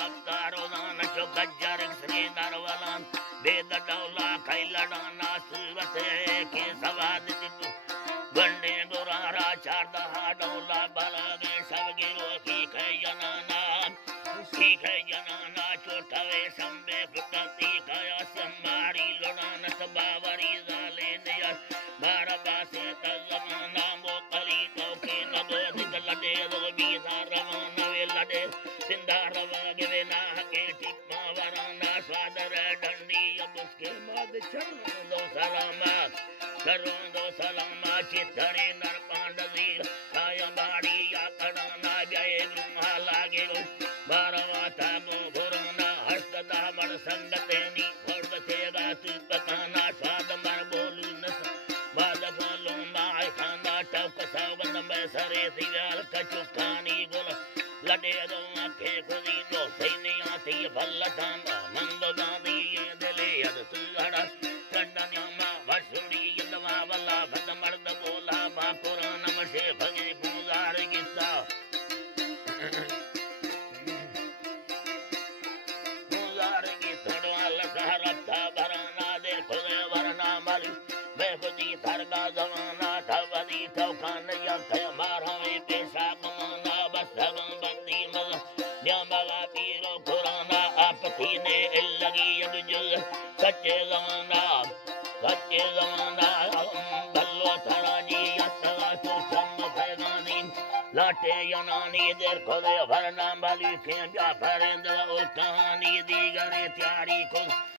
रफ्तारो दान जो गज्जर श्री नरवलान वेद डौला कैलडाना सुवसे के सवाद दितु बंडे गुरारा चारदा डौला बलगे सब गिरो की खयनाना चोटवे संबे फुटती कया समारी लोडान सबावरी जाले निया बारबा से तजमाना मो करी तो के नबो दिल लडे रो बीजा रवाना वे लडे सिंधार वागे ना के टिप्पा वराना स्वादर डंडी अब उसके बाद चलो सलामा चित्तरे नरपांडवी काया बाड़ी या कड़ाना जय ब्रह्मा लागे बारवाता भुरना हस्तदा बड़ संगतेनी फर्द से रात पकाना स्वाद मर बोलू नस बाद बोलू माय खाना टक सावन में सरे सिवाल कचुकानी गुल लडे दो आंखें खुदी दो सैनी आती भल्लतान मंद दादी ये दिले अद सुहड़ा चंदन्यामा वसुड़ी यदवा वल्ला भद मर्द बोला बा कुरान मशे भगे पूजार गीता पूजार की थोड़वाल सहरता भराना दे खुदे वरना मली बेखुदी थरगा जमाना ठवदी ठौखान यंखे मारा में पेशा बनाना बस बंदी मल न्यामला पीरो कुराना आपती ने लगी यगजुल सच्चे जमाना भल्लो थराजी यत्तवा सुसम फैगानी लाटे यनानी देर खुदे भरना बली खेजा फरेंद उल कहानी दीगरे त्यारी खुद